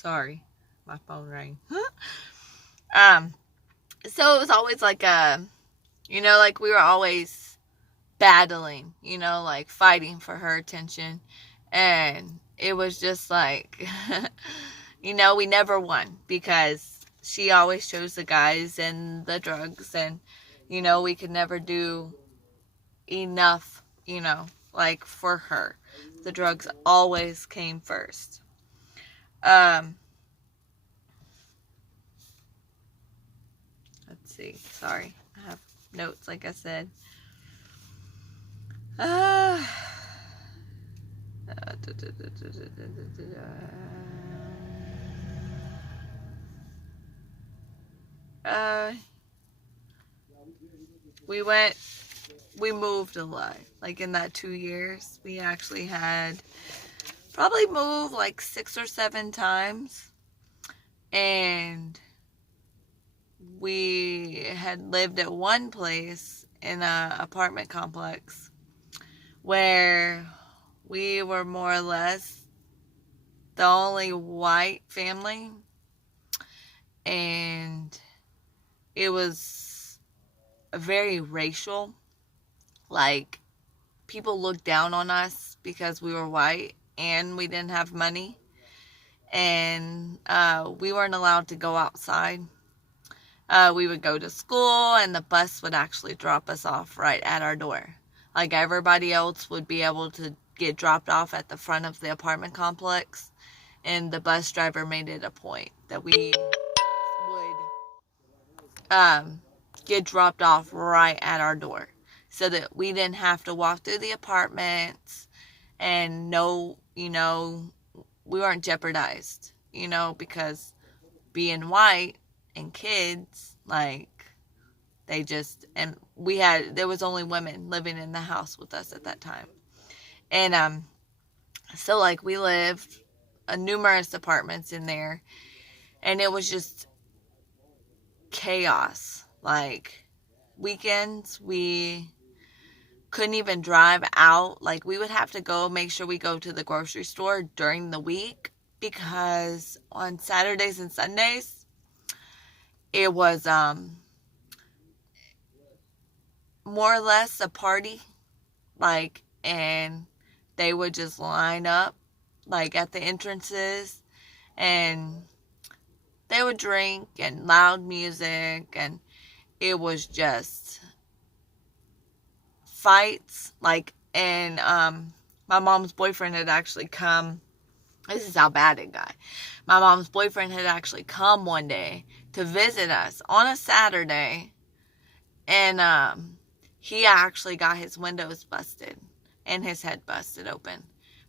Sorry, my phone rang. So it was always like like we were always battling, like fighting for her attention. And it was just like, we never won because she always chose the guys and the drugs. And, we could never do enough, like for her. The drugs always came first. Let's see. Sorry. I have notes, like I said. We moved a lot. Like in that 2 years, we actually had probably moved like 6 or 7 times. And we had lived at one place in an apartment complex where we were more or less the only white family. And it was very racial. Like, people looked down on us because we were white and we didn't have money. And we weren't allowed to go outside. We would go to school and the bus would actually drop us off right at our door. Like, everybody else would be able to get dropped off at the front of the apartment complex. And the bus driver made it a point that we would get dropped off right at our door, so that we didn't have to walk through the apartments and we weren't jeopardized, because being white and kids, like, and there was only women living in the house with us at that time. And so like we lived numerous apartments in there, and it was just chaos. Like, weekends, we couldn't even drive out. Like, we would have to make sure we go to the grocery store during the week, because on Saturdays and Sundays, it was more or less a party. Like, and they would just line up, like, at the entrances, and they would drink and loud music, and it was just fights. Like, and my mom's boyfriend had actually come. This is how bad it got. My mom's boyfriend had actually come one day to visit us on a Saturday, and he actually got his windows busted and his head busted open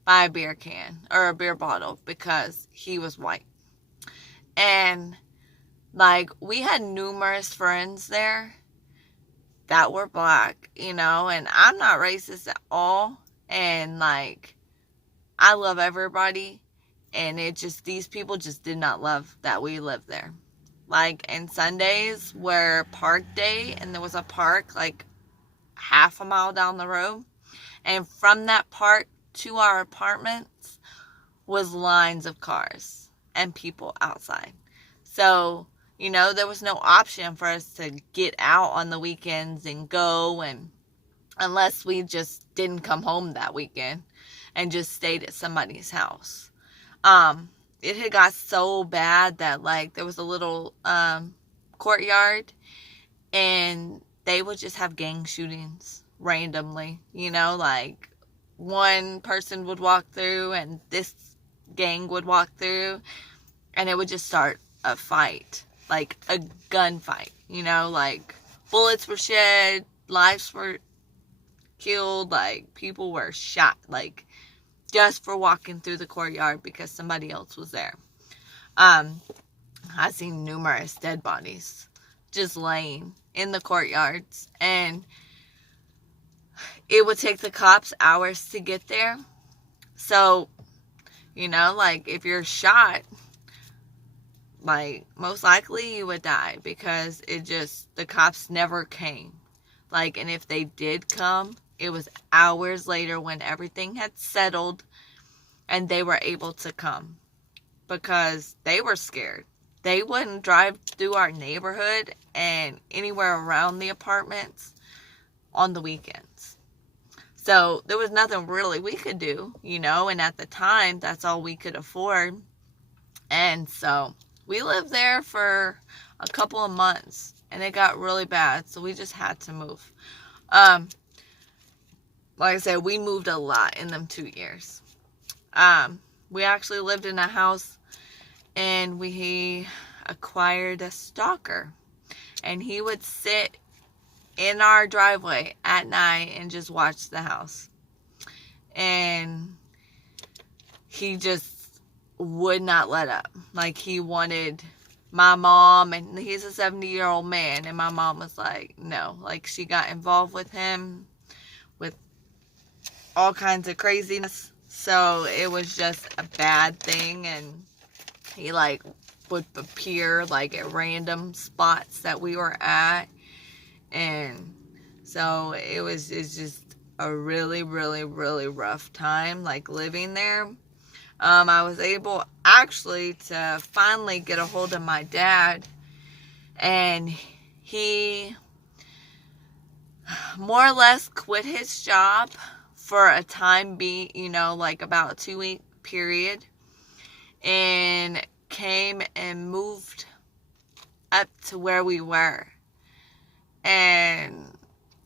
by a beer can or a beer bottle because he was white. And like, we had numerous friends there that were black, and I'm not racist at all. And like, I love everybody. And these people just did not love that we lived there. Like, and Sundays were park day, and there was a park like half a mile down the road. And from that park to our apartments was lines of cars and people outside. So, there was no option for us to get out on the weekends and go, and unless we just didn't come home that weekend and just stayed at somebody's house. It had got so bad that, like, there was a little courtyard, and they would just have gang shootings randomly. Like, one person would walk through and this gang would walk through, and it would just start a fight, like a gunfight. Like, bullets were shed, lives were killed, like, people were shot, like, just for walking through the courtyard because somebody else was there. I've seen numerous dead bodies just laying in the courtyards, and it would take the cops hours to get there. So, like, if you're shot, like, most likely you would die, because the cops never came. Like, and if they did come, it was hours later when everything had settled and they were able to come. because they were scared. They wouldn't drive through our neighborhood and anywhere around the apartments on the weekends. So there was nothing really we could do, and at the time, that's all we could afford. And so we lived there for a couple of months, and it got really bad, so we just had to move. Like I said, we moved a lot in them 2 years. We actually lived in a house, and we acquired a stalker, and he would sit in our driveway at night and just watch the house. And he just would not let up. Like, he wanted my mom, and he's a 70-year-old man, and my mom was like, no. Like, she got involved with him with all kinds of craziness. So it was just a bad thing, and he would appear at random spots that we were at. And so it's just a really, really, really rough time, living there. I was able actually to finally get a hold of my dad, and he more or less quit his job for a time being, about a 2-week period, and came and moved up to where we were. And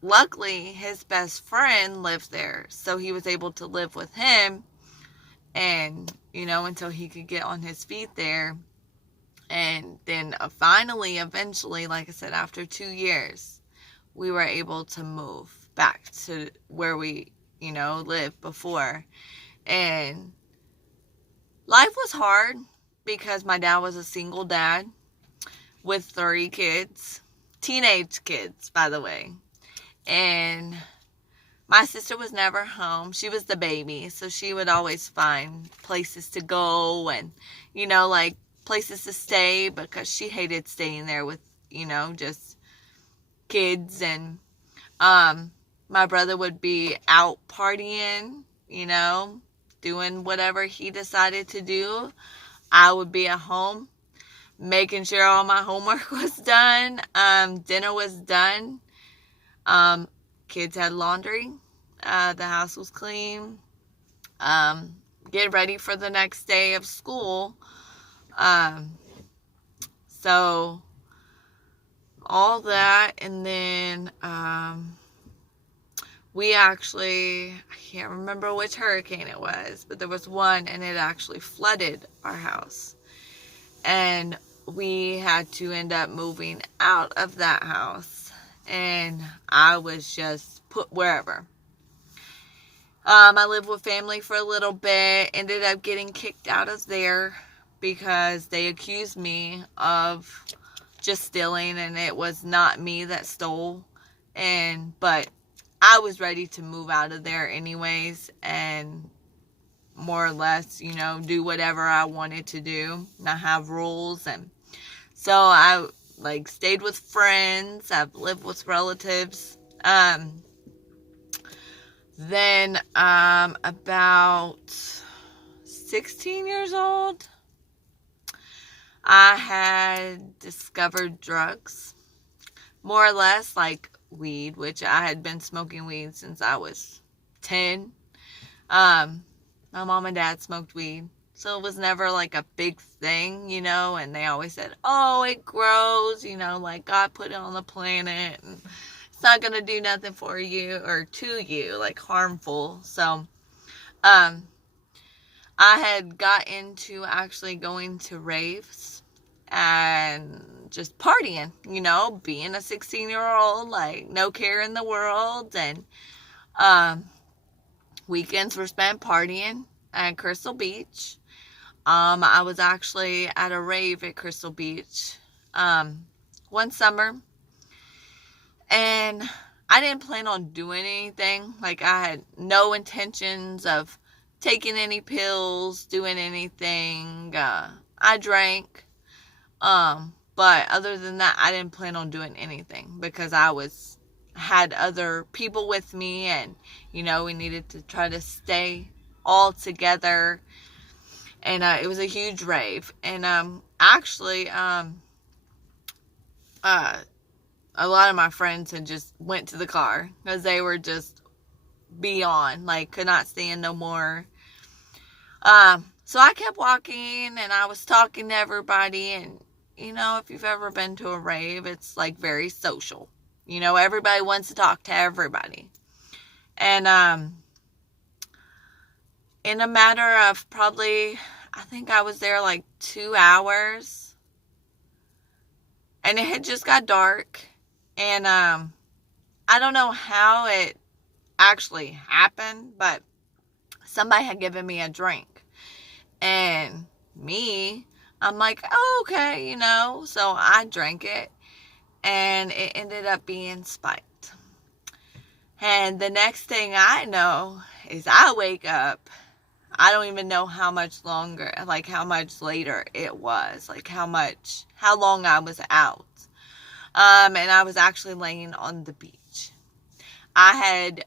luckily, his best friend lived there, so he was able to live with him, and, until he could get on his feet there. And then finally, eventually, like I said, after 2 years, we were able to move back to where we, lived before. And life was hard because my dad was a single dad with 3 kids. Teenage kids, by the way. And my sister was never home. She was the baby, so she would always find places to go and, places to stay, because she hated staying there with, just kids. And my brother would be out partying, doing whatever he decided to do. I would be at home making sure all my homework was done. Dinner was done. Kids had laundry. The house was clean. Get ready for the next day of school. So all that, and then we actually, I can't remember which hurricane it was, but there was one, and it actually flooded our house. And we had to end up moving out of that house. And I was just put wherever. I lived with family for a little bit. Ended up getting kicked out of there because they accused me of just stealing. And it was not me that stole. But I was ready to move out of there anyways. And more or less, do whatever I wanted to do. Not have rules. And so I stayed with friends. I've lived with relatives. Then about 16 years old, I had discovered drugs. More or less weed, which I had been smoking weed since I was 10. My mom and dad smoked weed. So it was never a big thing, and they always said, oh, it grows, God put it on the planet, and it's not going to do nothing for you or to you, harmful. So, I had got into actually going to raves and just partying, being a 16-year-old, no care in the world, and, weekends were spent partying at Crystal Beach. I was actually at a rave at Crystal Beach one summer, and I didn't plan on doing anything. I had no intentions of taking any pills, doing anything. I drank, but other than that, I didn't plan on doing anything because I had other people with me, and we needed to try to stay all together. And it was a huge rave. And actually, a lot of my friends had just went to the car because they were just beyond, like, could not stand no more. So I kept walking, and I was talking to everybody. And if you've ever been to a rave, it's like very social. Everybody wants to talk to everybody. And in a matter of probably, I think I was there like 2 hours, and it had just got dark. And I don't know how it actually happened, but somebody had given me a drink. And I'm like, oh, okay, so I drank it, and it ended up being spiked. And the next thing I know is I wake up. I don't even know how much longer, like how much later it was, like how long I was out. And I was actually laying on the beach. I had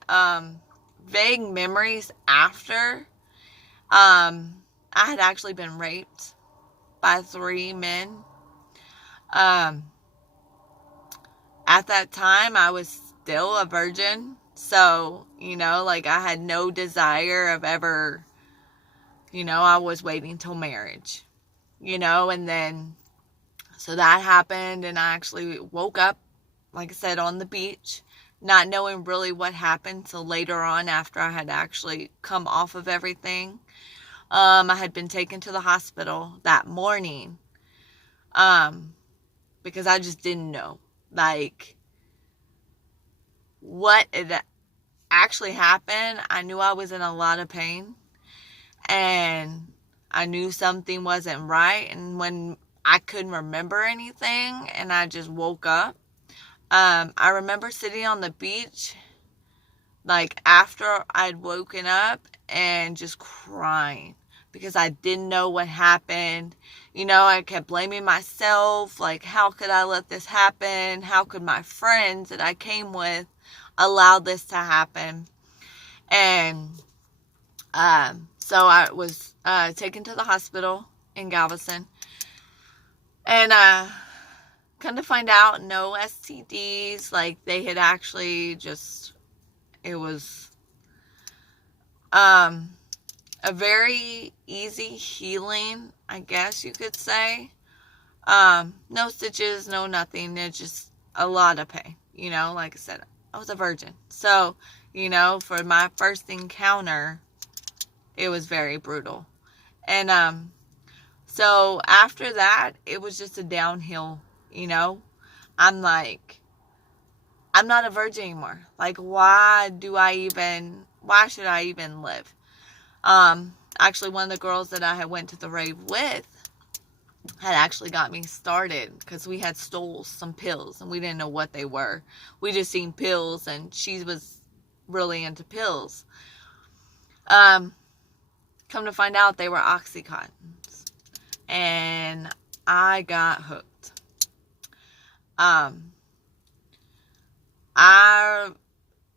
vague memories after. I had actually been raped by 3 men. At that time, I was still a virgin. So, like I had no desire of ever, I was waiting till marriage, and then, so that happened, and I actually woke up, like I said, on the beach, not knowing really what happened till later on after I had actually come off of everything. I had been taken to the hospital that morning, because I just didn't know, like, what had actually happened. I knew I was in a lot of pain, and I knew something wasn't right, and when I couldn't remember anything, and I just woke up, I remember sitting on the beach, like, after I'd woken up, and just crying, because I didn't know what happened. I kept blaming myself, like, how could I let this happen? How could my friends that I came with allow this to happen? And so I was taken to the hospital in Galveston, and come to find out, no STDs. Like, they had actually just, it was a very easy healing, I guess you could say. No stitches, no nothing. It's just a lot of pain. Like I said, I was a virgin. So, for my first encounter, it was very brutal. And so after that, it was just a downhill, I'm like, I'm not a virgin anymore. Like, why should I even live? Actually, one of the girls that I had went to the rave with had actually got me started, because we had stole some pills, and we didn't know what they were. We just seen pills, and she was really into pills. Come to find out, they were Oxycontins, and I got hooked.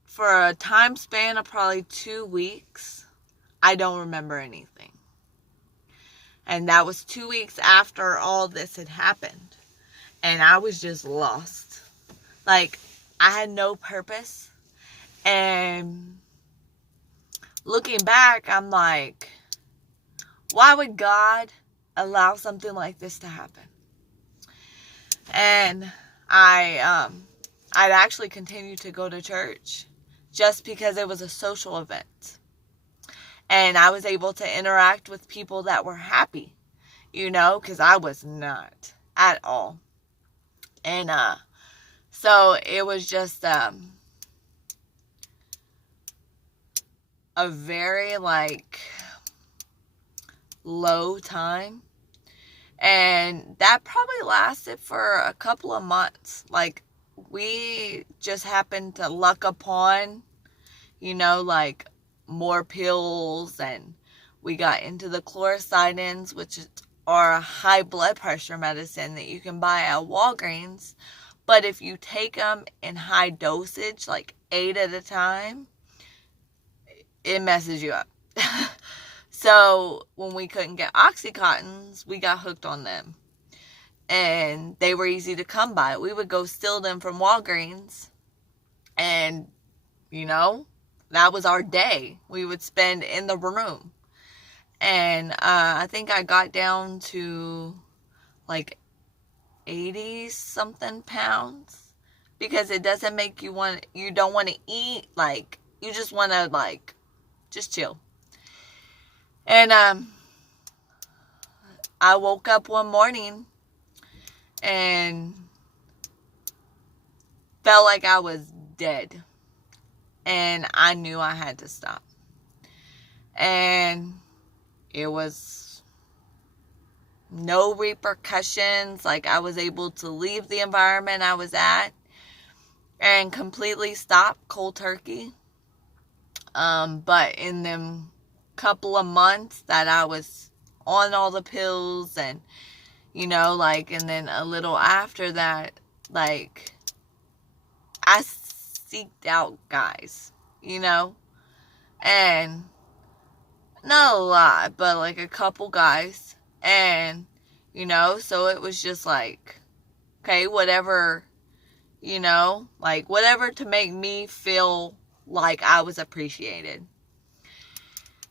For a time span of probably 2 weeks, I don't remember anything. And that was 2 weeks after all this had happened. And I was just lost. Like, I had no purpose. And looking back, I'm like, why would God allow something like this to happen? And I'd actually continued to go to church just because it was a social event. And I was able to interact with people that were happy, because I was not at all. And so it was just a very, like, low time. And that probably lasted for a couple of months. Like, we just happened to luck upon, like, more pills, and we got into the chlorocidins, which are a high blood pressure medicine that you can buy at Walgreens. But if you take them in high dosage, like 8 at a time, it messes you up. So when we couldn't get Oxycontins, we got hooked on them. And they were easy to come by. We would go steal them from Walgreens. And, that was our day. We would spend in the room. And I think I got down to like 80 something pounds. Because it doesn't make you don't want to eat. Like, you just want to, like, just chill. And I woke up one morning and felt like I was dead. And I knew I had to stop. And it was no repercussions. Like, I was able to leave the environment I was at and completely stop cold turkey. But in them couple of months that I was on all the pills and, and then a little after that, like, I seeked out guys, and not a lot, but like a couple guys, and, so it was just like, okay, whatever, like whatever to make me feel like I was appreciated.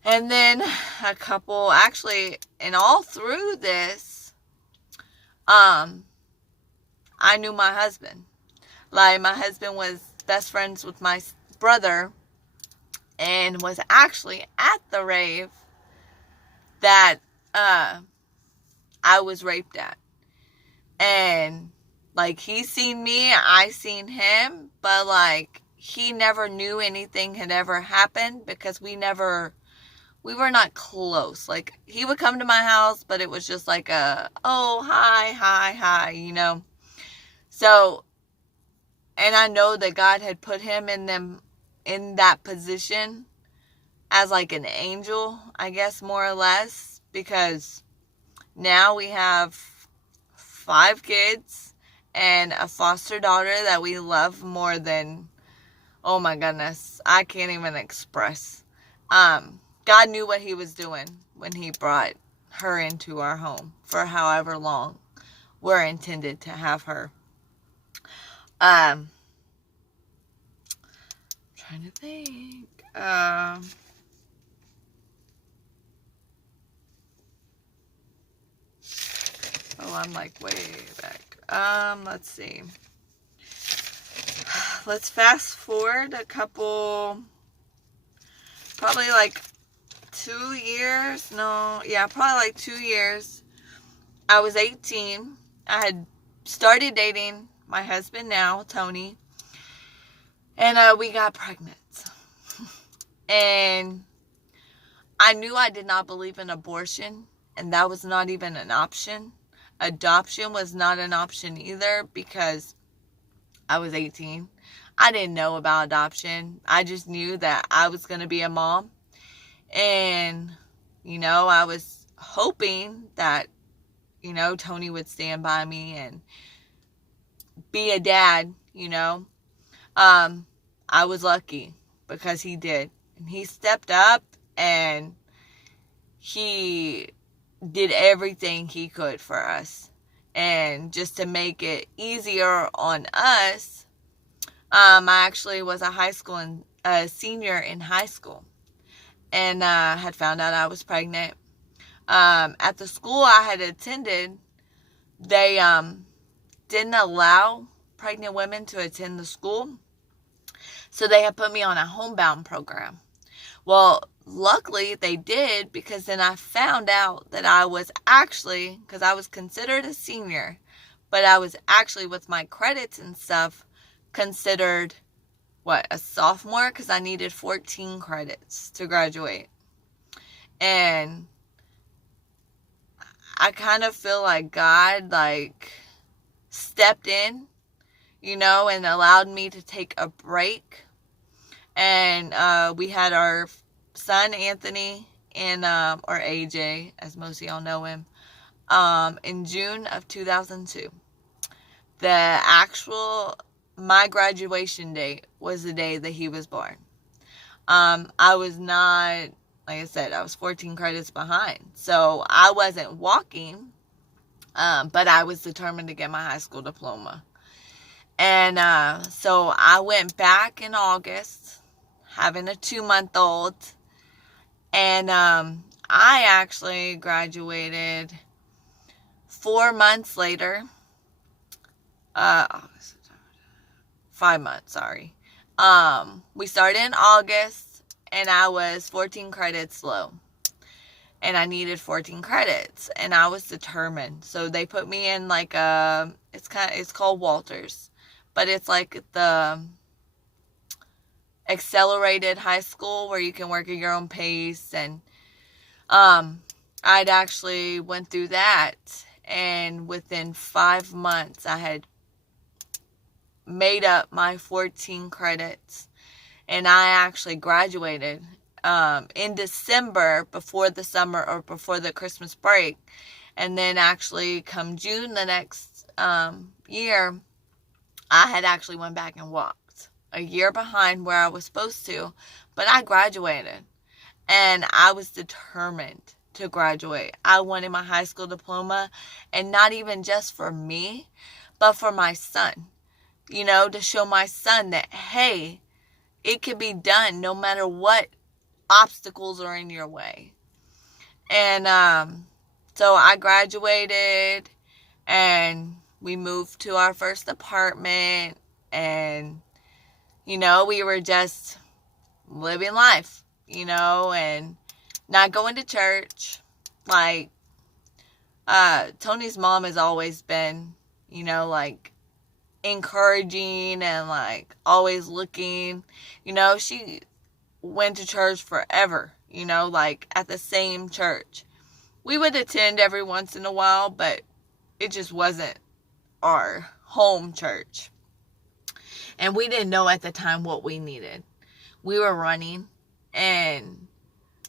And then actually, and all through this, I knew my husband. Like, my husband was best friends with my brother and was actually at the rave that I was raped at. And, like, he seen me, I seen him, but, like, he never knew anything had ever happened because we were not close. Like, he would come to my house, but it was just like oh, hi. So, and I know that God had put him in that position as like an angel, I guess, more or less, because now we have 5 kids and a foster daughter that we love more than, oh my goodness, I can't even express. God knew what he was doing when he brought her into our home for however long we're intended to have her. Trying to think. Oh, I'm like way back. Let's see. Let's fast forward a couple, probably like 2 years. No, yeah, probably like 2 years. I was 18. I had started dating my husband now, Tony. And we got pregnant. And I knew I did not believe in abortion. And that was not even an option. Adoption was not an option either because I was 18. I didn't know about adoption. I just knew that I was going to be a mom. And, I was hoping that, Tony would stand by me and be a dad, I was lucky because he did. And he stepped up and he did everything he could for us. And just to make it easier on us, I actually was a senior in high school. And had found out I was pregnant. At the school I had attended, they didn't allow pregnant women to attend the school. So they had put me on a homebound program. Well, luckily they did, because then I found out that I was actually, because I was considered a senior, but I was actually, with my credits and stuff, considered, a sophomore, because I needed 14 credits to graduate. And I kind of feel like God, stepped in, and allowed me to take a break. And we had our son, Anthony, or AJ, as most of y'all know him, in June of 2002. My graduation date was the day that he was born. I was not, Like I said, I was 14 credits behind. So I wasn't walking, but I was determined to get my high school diploma. And so I went back in August, having a 2-month-old. And I actually graduated 4 months later. 5 months, sorry. We started in August, and I was 14 credits low. And I needed 14 credits, and I was determined. So they put me in like it's called Walters, but it's like the accelerated high school where you can work at your own pace. And I'd actually went through that, and within 5 months I had made up my 14 credits, and I actually graduated in December, before the summer or before the Christmas break. And then actually come June the next year, I had actually went back and walked a year behind where I was supposed to, but I graduated, and I was determined to graduate. I wanted my high school diploma, and not even just for me, but for my son, to show my son that, hey, it can be done no matter what obstacles are in your way. And so I graduated, and we moved to our first apartment, and we were just living life, and not going to church. Like Tony's mom has always been, like encouraging and like always looking. She went to church forever, like at the same church. We would attend every once in a while, but it just wasn't our home church. And we didn't know at the time what we needed. We were running, and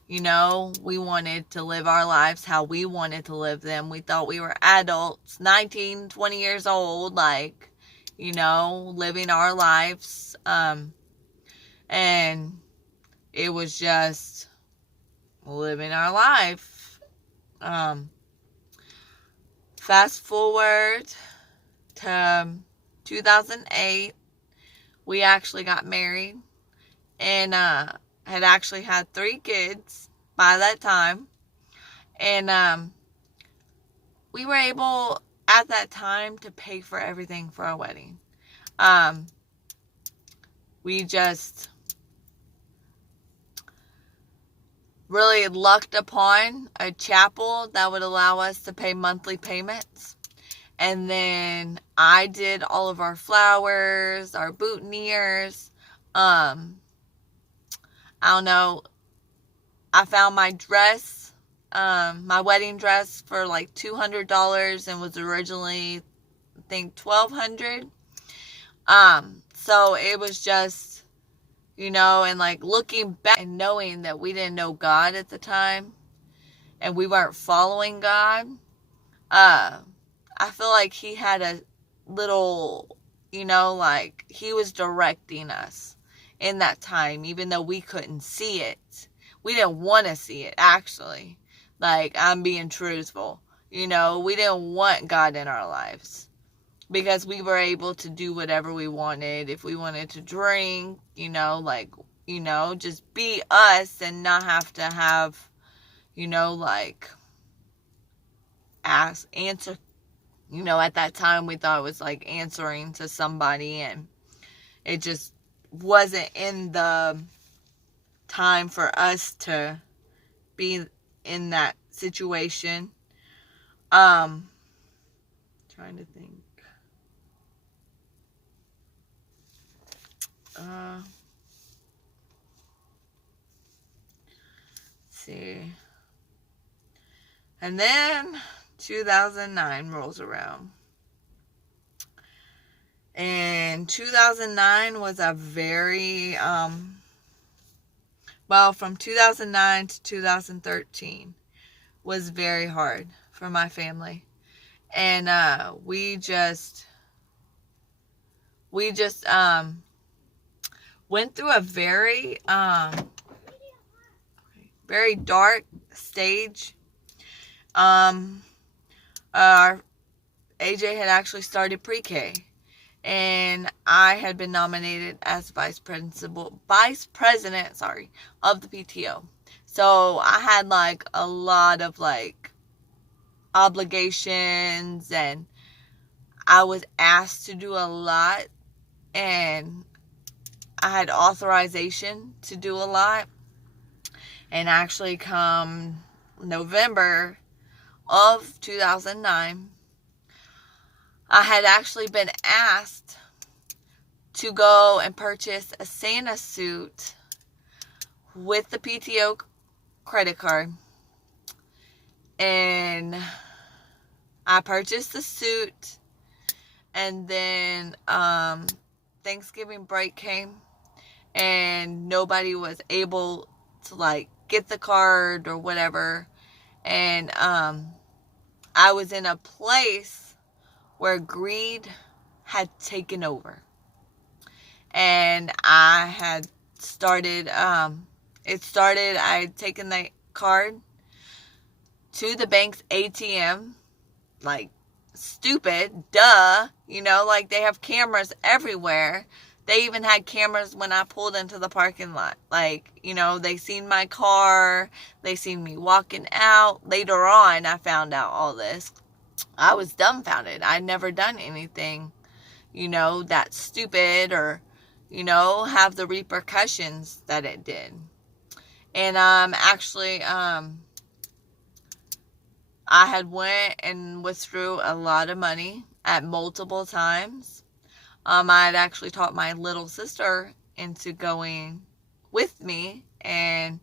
we wanted to live our lives how we wanted to live them. We thought we were adults, 19, 20 years old, like, living our lives. And it was just living our life. Fast forward to 2008, we actually got married, and had actually had 3 kids by that time. And we were able at that time to pay for everything for our wedding. We just really lucked upon a chapel that would allow us to pay monthly payments. And then I did all of our flowers, our boutonnieres. I don't know. I found my dress, my wedding dress, for like $200, and was originally, I think, $1,200. So it was just, and like looking back and knowing that we didn't know God at the time, and we weren't following God. I feel like He had a little, like He was directing us in that time, even though we couldn't see it. We didn't want to see it, actually. Like, I'm being truthful. We didn't want God in our lives, because we were able to do whatever we wanted. If we wanted to drink, just be us, and not have to have, like, answer. At that time, we thought it was like answering to somebody, and it just wasn't in the time for us to be in that situation. Trying to think. Let's see. And then 2009 rolls around. And 2009 was a very, from 2009 to 2013 was very hard for my family. And we just went through a very very dark stage. AJ had actually started pre-K, and I had been nominated as vice president, of the PTO. So I had like a lot of like obligations, and I was asked to do a lot, and I had authorization to do a lot. And actually come November of 2009, I had actually been asked to go and purchase a Santa suit with the PTO credit card. And I purchased the suit, and then Thanksgiving break came, and nobody was able to like get the card or whatever. And I was in a place where greed had taken over, and I had started I had taken the card to the bank's ATM, like stupid, duh, like they have cameras everywhere. They even had cameras when I pulled into the parking lot. Like, they seen my car. They seen me walking out. Later on, I found out all this. I was dumbfounded. I'd never done anything, that stupid or, have the repercussions that it did. And actually, I had went and withdrew a lot of money at multiple times. I had actually taught my little sister into going with me, and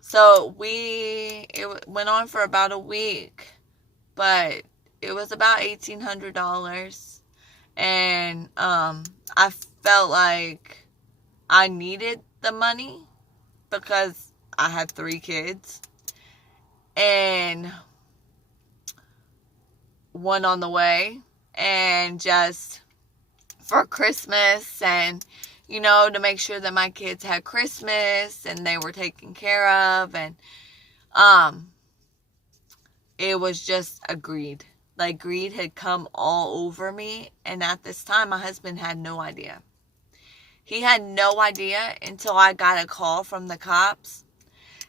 so it went on for about a week, but it was about $1,800, and I felt like I needed the money because I had 3 kids, and one on the way. And just for Christmas, and to make sure that my kids had Christmas and they were taken care of. And it was just a greed. Like, greed had come all over me. And at this time, my husband had no idea. He had no idea until I got a call from the cops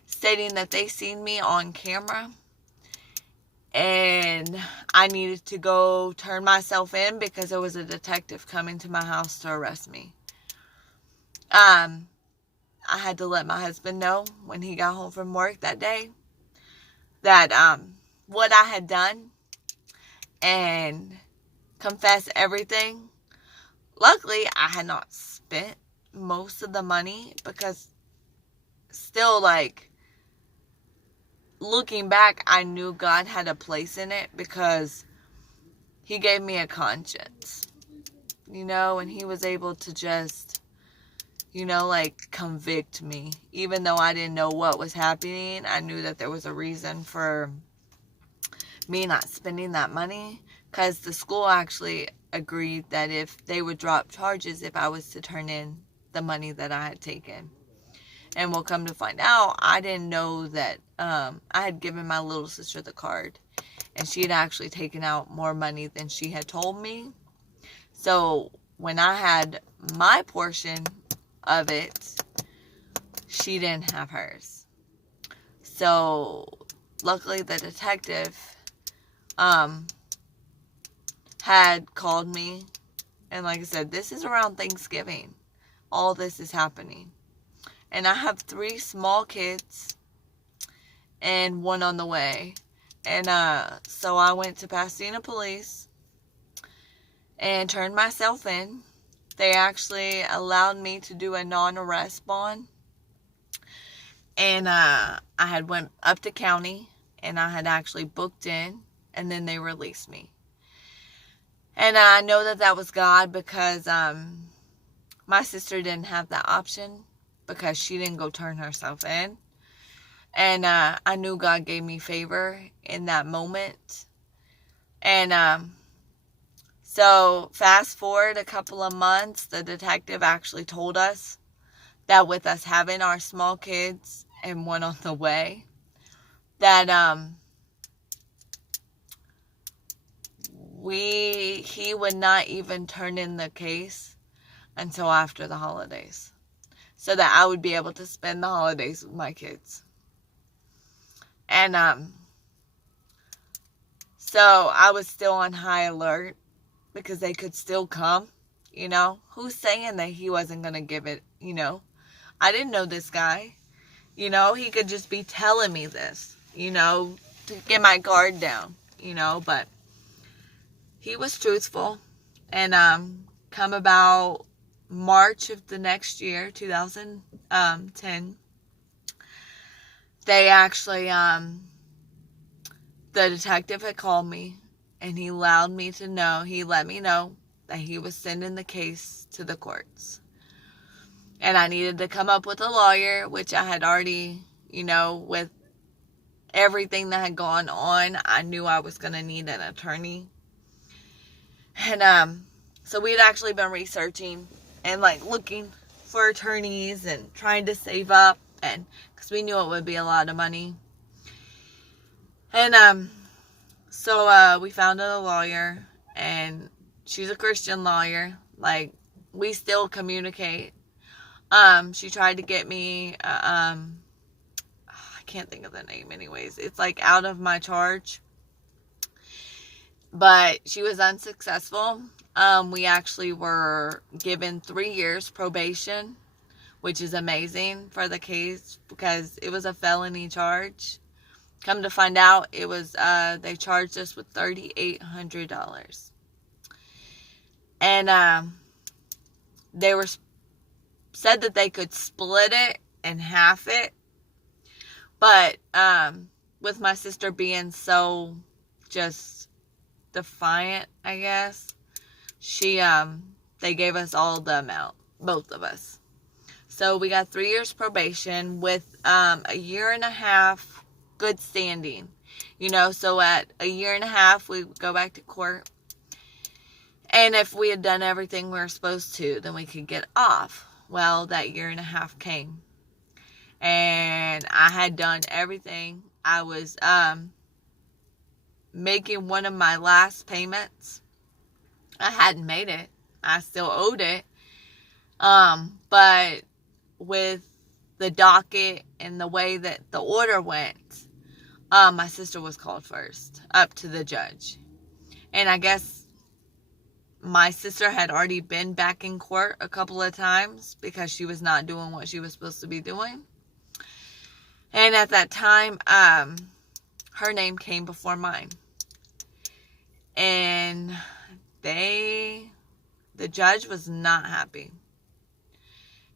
stating that they seen me on camera, and I needed to go turn myself in because there was a detective coming to my house to arrest me. I had to let my husband know when he got home from work that day that what I had done, and confess everything. Luckily, I had not spent most of the money, because still, like, looking back, I knew God had a place in it, because he gave me a conscience, and he was able to just, like, convict me. Even though I didn't know what was happening, I knew that there was a reason for me not spending that money, because the school actually agreed that if they would drop charges if I was to turn in the money that I had taken. And we'll come to find out, I didn't know that I had given my little sister the card, and she had actually taken out more money than she had told me. So when I had my portion of it, she didn't have hers. So luckily the detective had called me, and like I said, this is around Thanksgiving. All this is happening. And I have 3 small kids and one on the way. And so I went to Pasadena Police and turned myself in. They actually allowed me to do a non-arrest bond. And I had went up to county, and I had actually booked in, and then they released me. And I know that that was God, because my sister didn't have that option, because she didn't go turn herself in. And I knew God gave me favor in that moment. And so fast forward a couple of months, the detective actually told us that with us having our small kids and one on the way, that he would not even turn in the case until after the holidays, so that I would be able to spend the holidays with my kids. And so I was still on high alert because they could still come, you know. Who's saying that he wasn't going to give it, you know? I didn't know this guy, you know. He could just be telling me this, you know, to get my guard down, you know. But he was truthful. And come about March of the next year, 2010, they actually, the detective had called me, and he let me know that he was sending the case to the courts. And I needed to come up with a lawyer, which I had already, you know, with everything that had gone on, I knew I was going to need an attorney. And so we had actually been researching and like looking for attorneys and trying to save up, and because we knew it would be a lot of money. And so we found a lawyer, and she's a Christian lawyer. Like, we still communicate. She tried to get me, I can't think of the name anyways. It's like out of my charge. But she was unsuccessful. We actually were given 3 years probation, which is amazing for the case because it was a felony charge. Come to find out, it was, they charged us with $3,800. And, they said that they could split it and half it. But, with my sister being so just defiant, I guess, they gave us all the amount, both of us. So we got 3 years probation with, a year and a half good standing, you know. So at a year and a half, we would go back to court. And if we had done everything we were supposed to, then we could get off. Well, that year and a half came. And I had done everything. I was making one of my last payments. I hadn't made it. I still owed it. But with the docket and the way that the order went, my sister was called first up to the judge. And I guess my sister had already been back in court a couple of times because she was not doing what she was supposed to be doing. And at that time, her name came before mine. And the judge was not happy.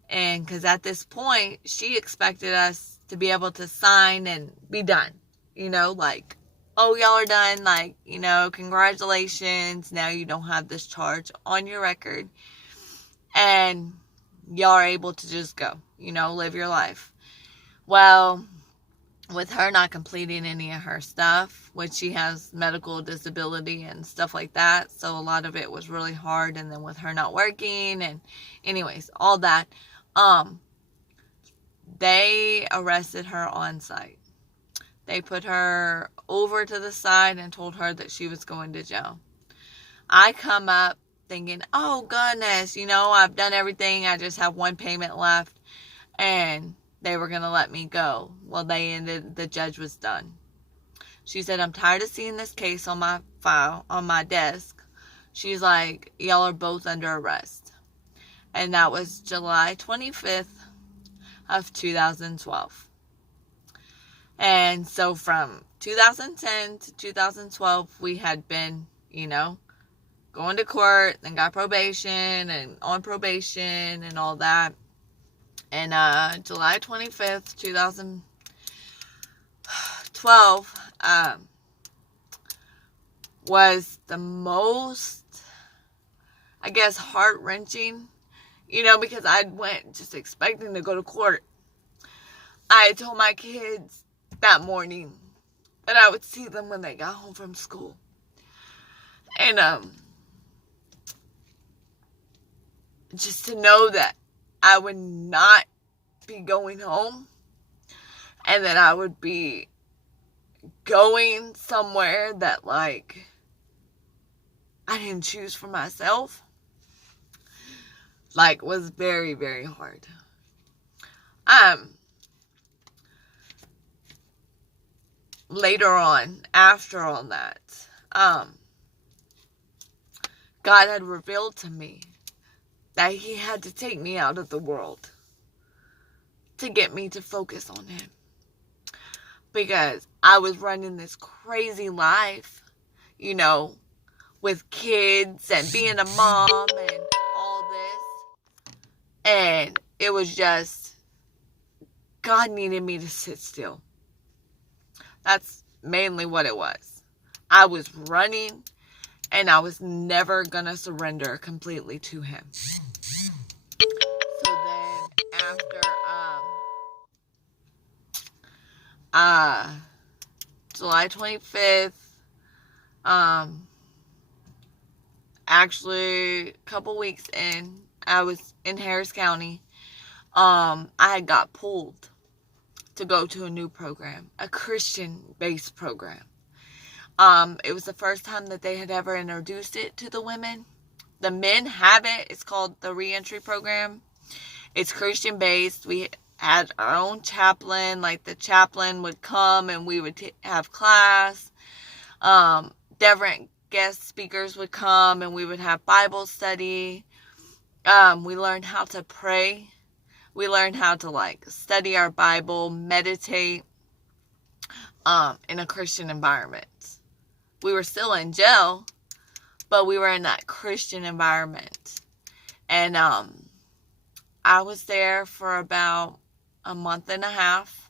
And because at this point, she expected us to be able to sign and be done. You know, like, oh, y'all are done. Like, you know, congratulations. Now you don't have this charge on your record. And y'all are able to just go, you know, live your life. Well, with her not completing any of her stuff, which she has medical disability and stuff like that, so a lot of it was really hard. And then with her not working, and anyways, all that, they arrested her on site. They put her over to the side and told her that she was going to jail. I come up thinking, oh goodness, you know, I've done everything. I just have one payment left. And they were going to let me go. Well, the judge was done. She said, I'm tired of seeing this case on my file, on my desk. She's like, y'all are both under arrest. And that was July 25th of 2012. And so from 2010 to 2012, we had been, you know, going to court and got probation and on probation and all that. And July 25th, 2012 was the most, I guess, heart-wrenching, you know, because I went just expecting to go to court. I told my kids that morning that I would see them when they got home from school. And just to know that I would not be going home, and then I would be going somewhere that, like, I didn't choose for myself. Like, was very, very hard. Later on, after all that, God had revealed to me that He had to take me out of the world to get me to focus on Him. Because I was running this crazy life, you know, with kids and being a mom and all this. And it was just, God needed me to sit still. That's mainly what it was. I was running, and I was never going to surrender completely to Him. So then after July 25th, actually a couple weeks in, I was in Harris County. I had got pulled to go to a new program, a Christian-based program. It was the first time that they had ever introduced it to the women. The men have it. It's called the Reentry Program. It's Christian-based. We had our own chaplain. Like, the chaplain would come and we would have class. Different guest speakers would come and we would have Bible study. We learned how to pray. We learned how to, like, study our Bible, meditate, in a Christian environment. We were still in jail, but we were in that Christian environment. And I was there for about a month and a half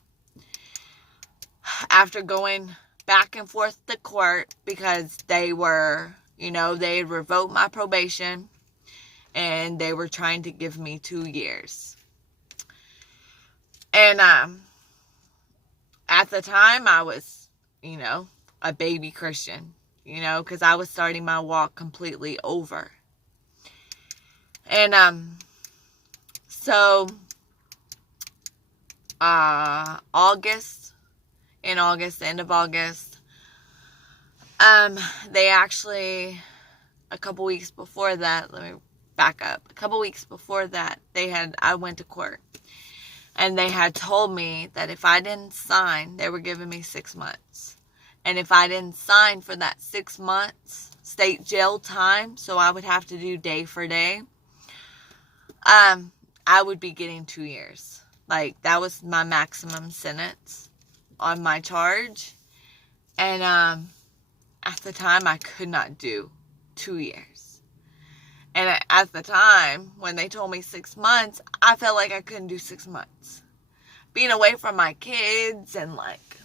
after going back and forth to court because they were, you know, they had revoked my probation and they were trying to give me 2 years. And at the time I was, you know, a baby Christian, you know, because I was starting my walk completely over. And so the end of August, they actually, a couple weeks before that, let me back up. A couple weeks before that, I went to court. And they had told me that if I didn't sign, they were giving me 6 months. And if I didn't sign for that 6 months state jail time, so I would have to do day for day, I would be getting 2 years. Like, that was my maximum sentence on my charge. And at the time, I could not do 2 years. And at the time, when they told me 6 months, I felt like I couldn't do 6 months. Being away from my kids and, like,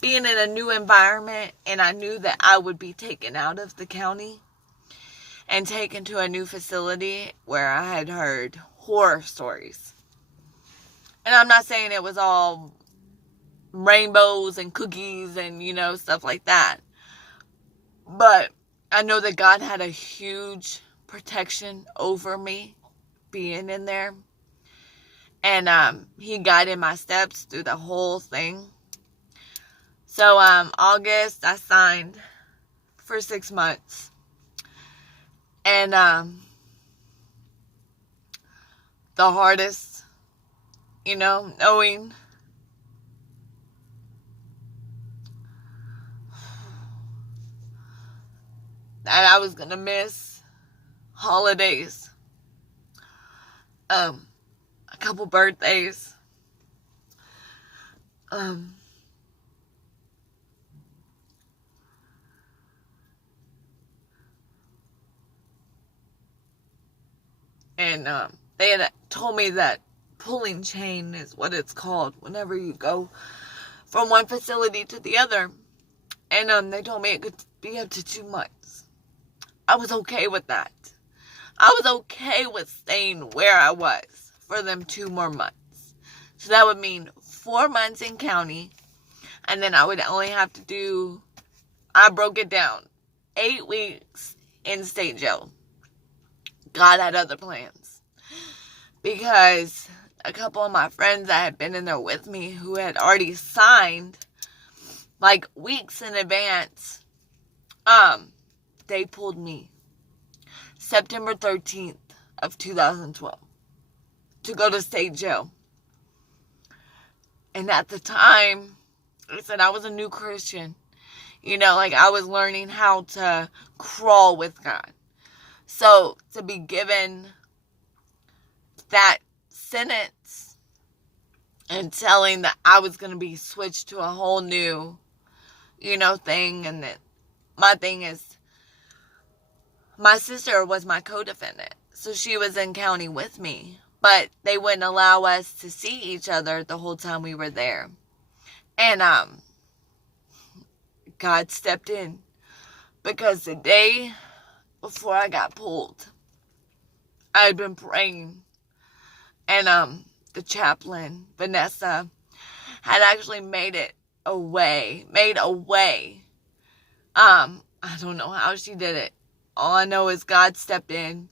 being in a new environment, and I knew that I would be taken out of the county and taken to a new facility where I had heard horror stories. And I'm not saying it was all rainbows and cookies and, you know, stuff like that. But I know that God had a huge protection over me being in there. And He guided my steps through the whole thing. So, August, I signed for 6 months. And, the hardest, you know, knowing that I was gonna miss holidays, a couple birthdays, and they had told me that pulling chain is what it's called whenever you go from one facility to the other. And they told me it could be up to 2 months. I was okay with that. I was okay with staying where I was for them 2 more months. So that would mean 4 months in county, and then I would only have to do, I broke it down, 8 weeks in state jail. God had other plans. Because a couple of my friends that had been in there with me who had already signed like weeks in advance, they pulled me September 13th of 2012 to go to state jail. And at the time, I said I was a new Christian. Like I was learning how to crawl with God. So to be given that sentence and telling that I was going to be switched to a whole new, thing. And that my thing is, my sister was my co-defendant. So she was in county with me. But they wouldn't allow us to see each other the whole time we were there. And God stepped in. Because the day before I got pulled, I had been praying. And the chaplain, Vanessa, had actually made a way. I don't know how she did it. All I know is God stepped in.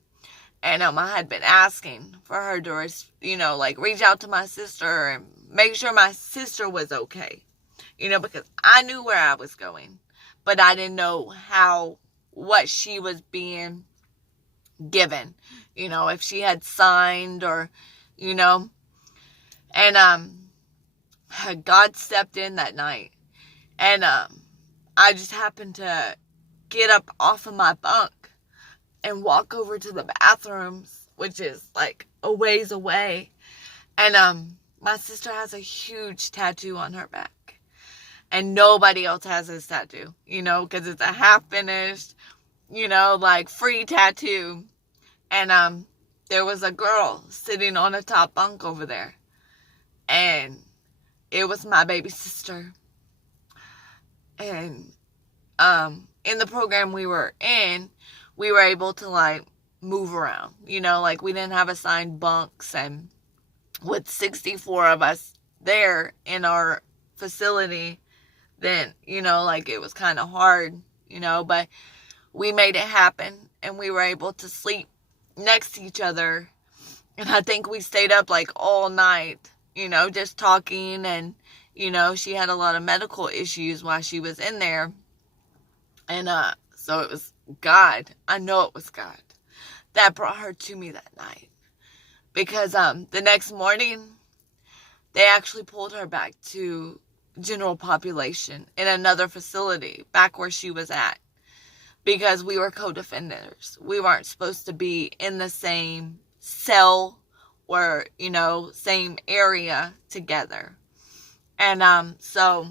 And I had been asking for her to, reach out to my sister and make sure my sister was okay. Because I knew where I was going. But I didn't know what she was being given. If she had signed or, And God stepped in that night. And I just happened to get up off of my bunk and walk over to the bathrooms, which is like a ways away. And my sister has a huge tattoo on her back. And nobody else has this tattoo, because it's a half finished, free tattoo. And there was a girl sitting on a top bunk over there. And it was my baby sister. And in the program we were in, we were able to, move around. We didn't have assigned bunks. And with 64 of us there in our facility, then, it was kind of hard, but we made it happen. And we were able to sleep next to each other. And I think we stayed up, all night, just talking. And, she had a lot of medical issues while she was in there. And, so it was God. I know it was God that brought her to me that night. Because the next morning, they actually pulled her back to general population in another facility, back where she was at. Because we were co-defenders. We weren't supposed to be in the same cell or, same area together. And so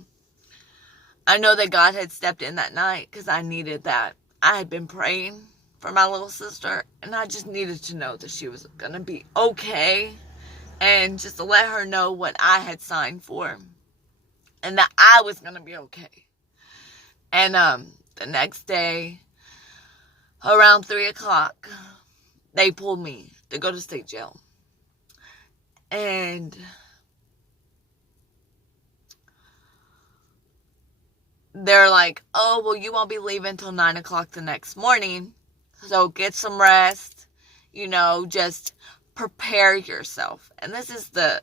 I know that God had stepped in that night because I needed that. I had been praying for my little sister, and I just needed to know that she was going to be okay, and just to let her know what I had signed for, and that I was going to be okay. And the next day, around 3 o'clock, they pulled me to go to state jail. And they're like, oh, well, you won't be leaving until 9 o'clock the next morning. So get some rest, just prepare yourself. And this is the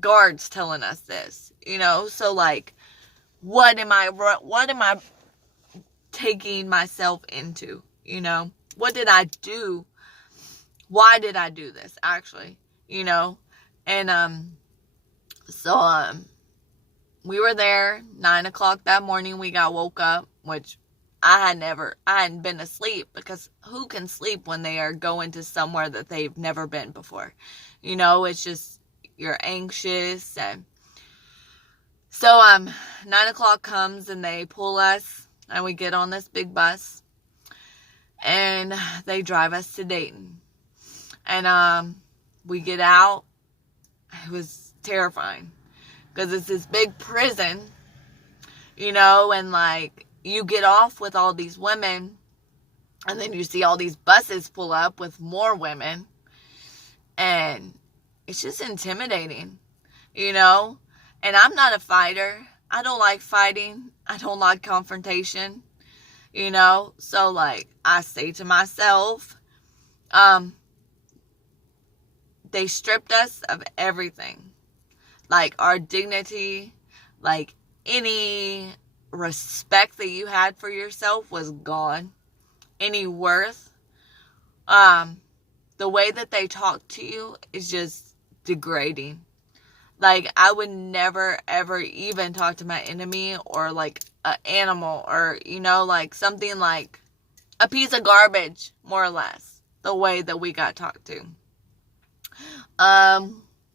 guards telling us this, so what am I taking myself into, what did I do? Why did I do this actually, and, so, we were there 9 o'clock that morning. We got woke up, which I hadn't been asleep, because who can sleep when they are going to somewhere that they've never been before? It's just, you're anxious. And so, 9 o'clock comes and they pull us and we get on this big bus and they drive us to Dayton. And, we get out. It was terrifying. Because it's this big prison, and you get off with all these women, and then you see all these buses pull up with more women, and it's just intimidating, and I'm not a fighter. I don't like fighting. I don't like confrontation, so I say to myself, they stripped us of everything. Like our dignity, like any respect that you had for yourself was gone. Any worth. The way that they talk to you is just degrading. Like, I would never, ever even talk to my enemy or, like, an animal or, like, something like a piece of garbage, more or less, the way that we got talked to.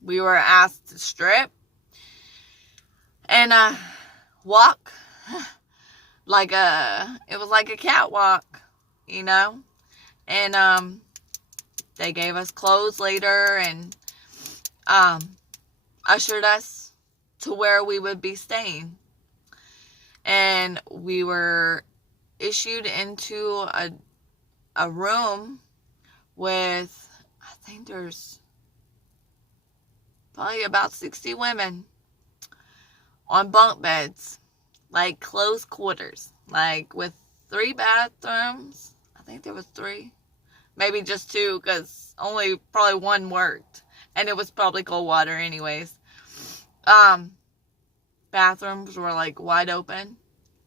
We were asked to strip and, walk it was like a catwalk, and, they gave us clothes later and, ushered us to where we would be staying. And we were issued into a room with, I think there's probably about 60 women on bunk beds, like close quarters, like with 3 bathrooms. I think there was 3, maybe just 2, because only probably 1 worked. And it was probably cold water anyways. Bathrooms were like wide open.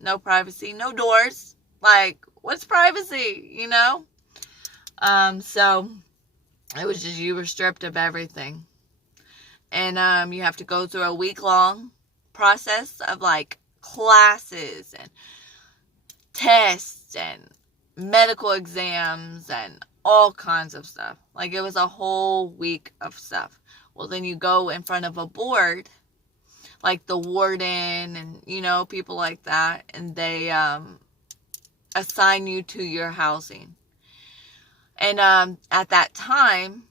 No privacy. No doors. Like, what's privacy, So, it was just, you were stripped of everything. And, you have to go through a week-long process of, like, classes and tests and medical exams and all kinds of stuff. Like, it was a whole week of stuff. Well, then you go in front of a board, like the warden and, people like that, and they assign you to your housing. And at that time,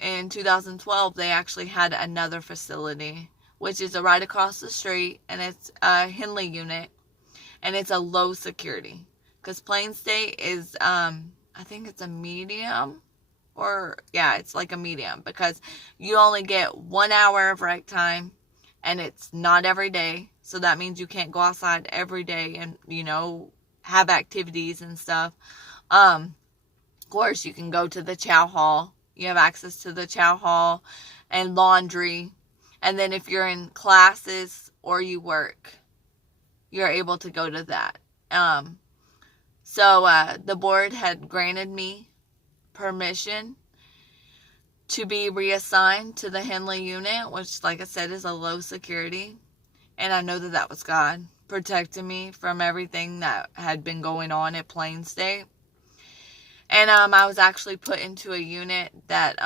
in 2012, they actually had another facility, which is right across the street, and it's a Henley unit, and it's a low security. Because Plain State is, I think it's a medium, it's like a medium, because you only get 1 hour of rec time, and it's not every day, so that means you can't go outside every day and, have activities and stuff. Of course, you can go to the chow hall. You have access to the chow hall and laundry, and then if you're in classes or you work, you're able to go to that. So the board had granted me permission to be reassigned to the Henley unit, which, like I said, is a low security. And I know that that was God protecting me from everything that had been going on at Plain State. And I was actually put into a unit that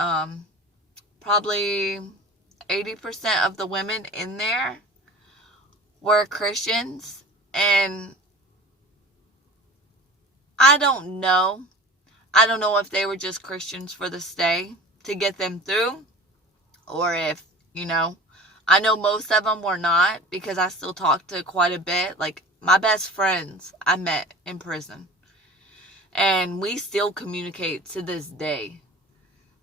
probably 80% of the women in there were Christians. And I don't know. I don't know if they were just Christians for the stay to get them through, or if, I know most of them were not, because I still talk to quite a bit. Like, my best friends I met in prison, and we still communicate to this day.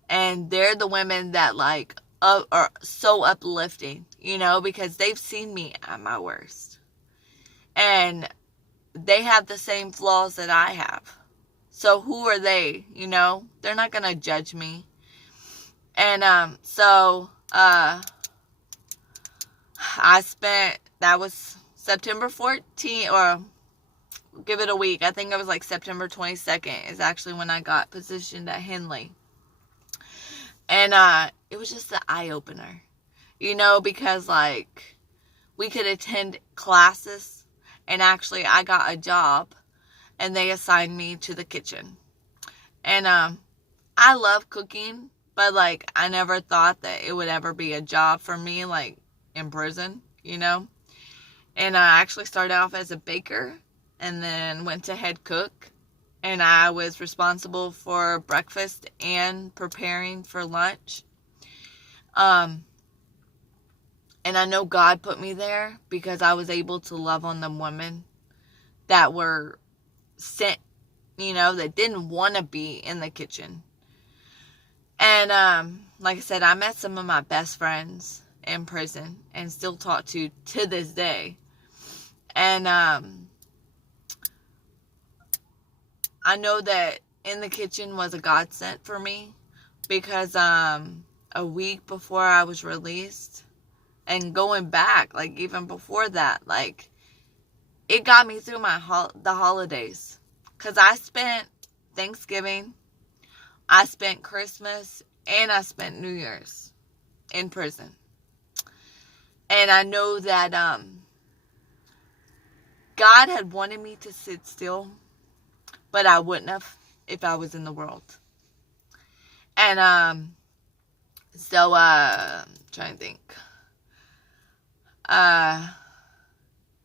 And they're the women that, like, are so uplifting, because they've seen me at my worst. And they have the same flaws that I have. So who are they? They're not going to judge me. And that was September 14th, or give it a week. I think it was like September 22nd is actually when I got positioned at Henley. And it was just an eye-opener, because, like, we could attend classes, and actually I got a job, and they assigned me to the kitchen. And I love cooking, but, like, I never thought that it would ever be a job for me, like, in prison, And I actually started off as a baker, and then went to head cook. And I was responsible for breakfast and preparing for lunch. And I know God put me there because I was able to love on them women that were sent, that didn't want to be in the kitchen. And like I said, I met some of my best friends in prison and still talk to this day. And I know that in the kitchen was a godsend for me, because a week before I was released. And going back, like even before that, like it got me through the holidays. Because I spent Thanksgiving, I spent Christmas, and I spent New Year's in prison. And I know that God had wanted me to sit still, but I wouldn't have if I was in the world. And so I'm trying to think. I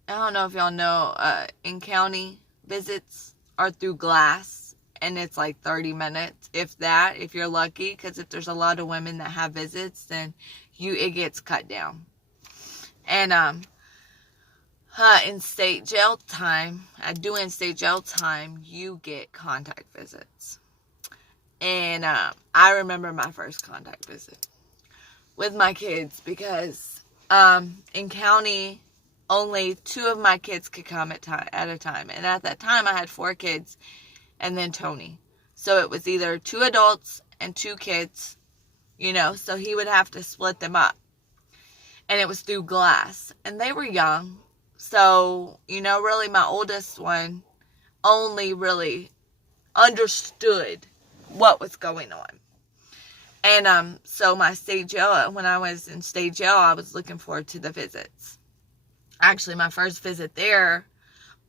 don't know if y'all know, in-county visits are through glass, and it's like 30 minutes, if that, if you're lucky, because if there's a lot of women that have visits, then it gets cut down. And in state jail time, you get contact visits. And I remember my first contact visit with my kids, because in county, only 2 of my kids could come at a time. And at that time, I had 4 kids and then Tony. So it was either 2 adults and 2 kids, so he would have to split them up. And it was through glass. And they were young. So, really my oldest one only really understood what was going on. And so my state jail, when I was in state jail, I was looking forward to the visits. Actually, my first visit there,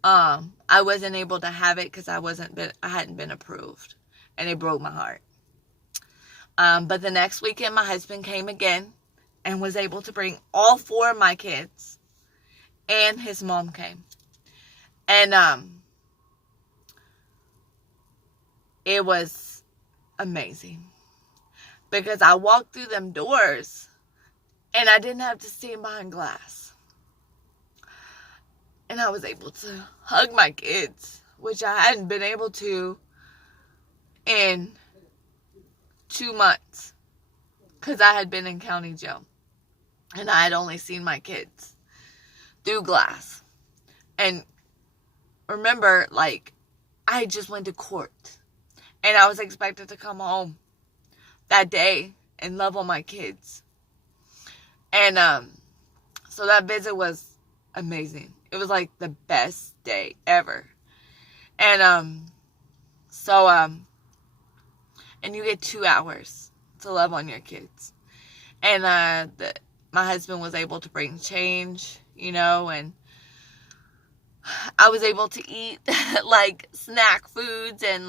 I wasn't able to have it because I hadn't been approved, and it broke my heart. But the next weekend, my husband came again and was able to bring all 4 of my kids, and his mom came. And it was amazing, because I walked through them doors and I didn't have to stand behind glass. And I was able to hug my kids, which I hadn't been able to in 2 months, because I had been in county jail. And I had only seen my kids through glass. And remember, like, I just went to court. And I was expected to come home that day and love on my kids. And so that visit was amazing. It was like the best day ever. And and you get 2 hours to love on your kids. And my husband was able to bring change, and I was able to eat like snack foods and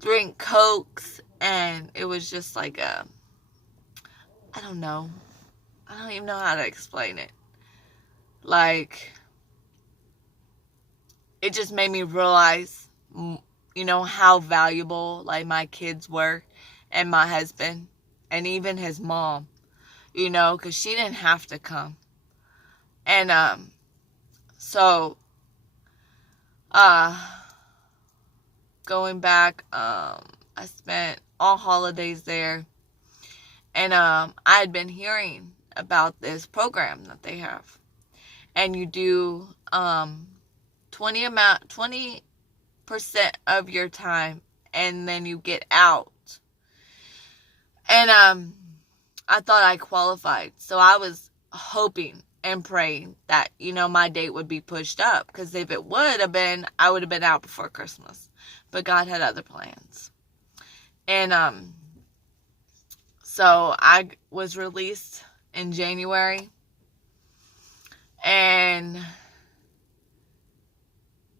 drink Cokes, and it was just like I don't know. I don't even know how to explain it. Like, it just made me realize, how valuable, like, my kids were, and my husband, and even his mom, because she didn't have to come. And, so, going back, I spent all holidays there, and, I had been hearing about this program that they have. And you do 20% of your time, and then you get out. And I thought I qualified. So I was hoping and praying that, my date would be pushed up. Because if it would have been, I would have been out before Christmas. But God had other plans. And so I was released in January. And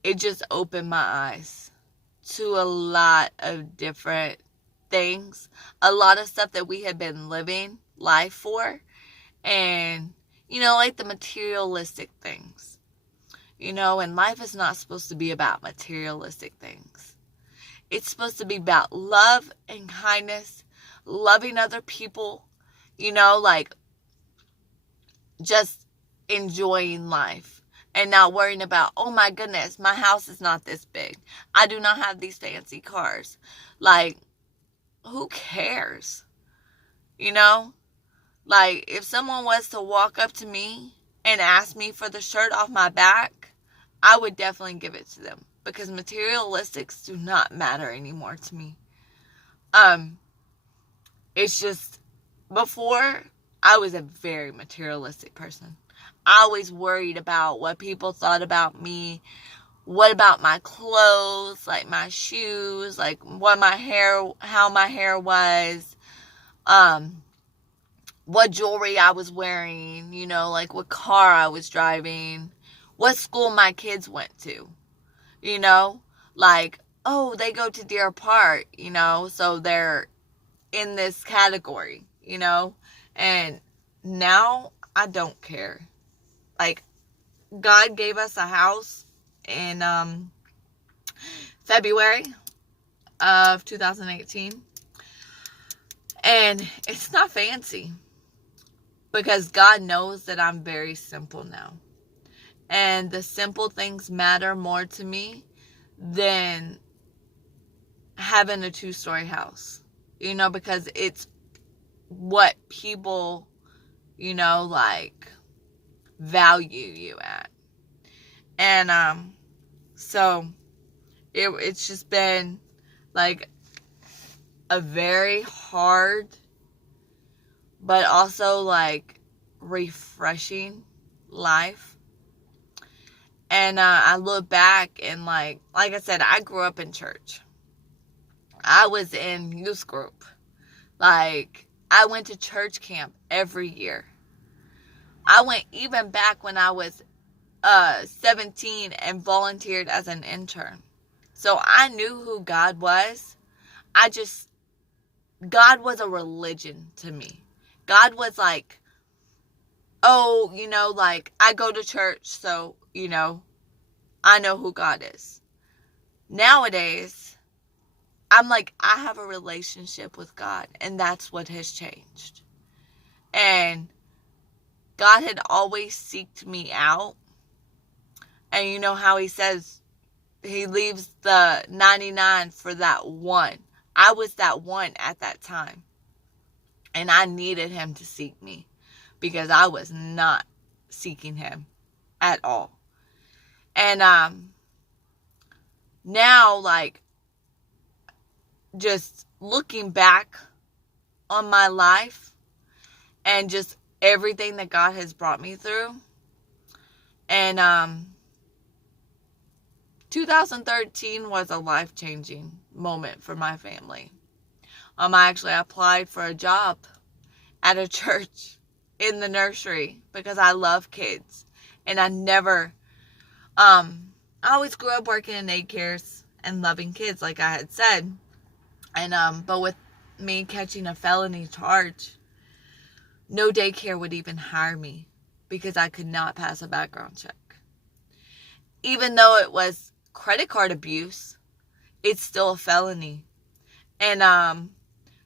it just opened my eyes to a lot of different things. A lot of stuff that we had been living life for. And, like the materialistic things. And life is not supposed to be about materialistic things. It's supposed to be about love and kindness, loving other people, just enjoying life and not worrying about, oh my goodness, my house is not this big. I do not have these fancy cars. Like, who cares? Like, if someone was to walk up to me and ask me for the shirt off my back, I would definitely give it to them, because materialistics do not matter anymore to me. It's just, before, I was a very materialistic person. I always worried about what people thought about me. What about my clothes, like my shoes, like what my hair, how my hair was, what jewelry I was wearing, like what car I was driving, what school my kids went to, like, oh, they go to Deer Park, so they're in this category, and now I don't care. Like, God gave us a house in February of 2018, and it's not fancy, because God knows that I'm very simple now, and the simple things matter more to me than having a 2-story house, because it's what people, like, value you at. And so it's just been like a very hard but also like refreshing life. And I look back and like I said, I grew up in church. I was in youth group. Like, I went to church camp every year. I went even back when I was 17 and volunteered as an intern. So I knew who God was. God was a religion to me. God was like, oh, like, I go to church, so, I know who God is. Nowadays, I'm like, I have a relationship with God, and that's what has changed. And God had always seeked me out. And you know how he says he leaves the 99 for that one. I was that one at that time. And I needed him to seek me, because I was not seeking him at all. And now, like, just looking back on my life and just everything that God has brought me through. And 2013 was a life-changing moment for my family. I actually applied for a job at a church in the nursery because I love kids. And I always grew up working in daycares and loving kids, like I had said. And but with me catching a felony charge, no daycare would even hire me because I could not pass a background check. Even though it was credit card abuse, it's still a felony. And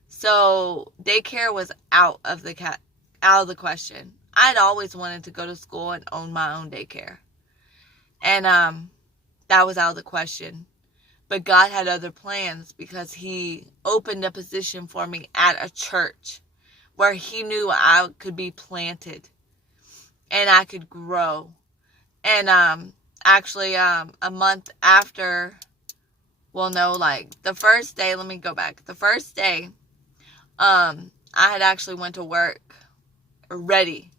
so daycare was out of the question. I'd always wanted to go to school and own my own daycare. And that was out of the question. But God had other plans, because he opened a position for me at a church where he knew I could be planted and I could grow. And actually, a month after, well, no, like the first day, let me go back. The first day, I had actually went to work ready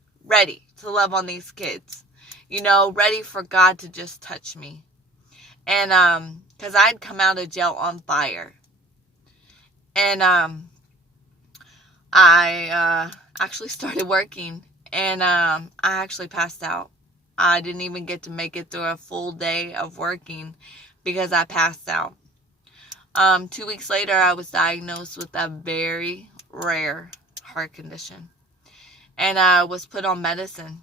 to love on these kids, ready for God to just touch me. And because I'd come out of jail on fire. And I actually started working, and I actually passed out. I didn't even get to make it through a full day of working because I passed out. 2 weeks later, I was diagnosed with a very rare heart condition. And I was put on medicine.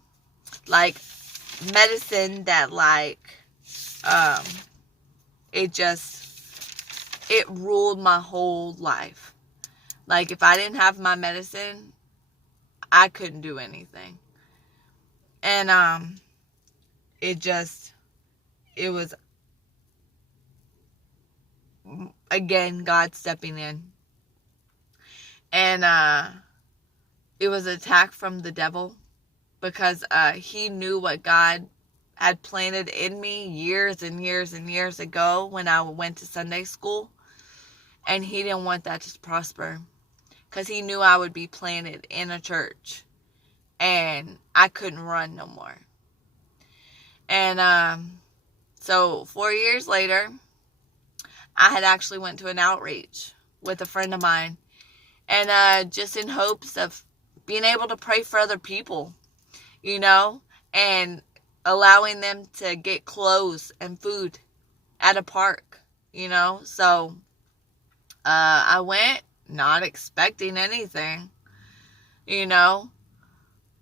Like, medicine that, like, it ruled my whole life. Like, if I didn't have my medicine, I couldn't do anything. And it was, again, God stepping in. And it was an attack from the devil, because he knew what God had planted in me years and years and years ago when I went to Sunday school. And he didn't want that to prosper. because he knew I would be planted in a church and I couldn't run no more. And so 4 years later, I had actually went to an outreach with a friend of mine, and just in hopes of being able to pray for other people, and allowing them to get clothes and food at a park, So I went not expecting anything, I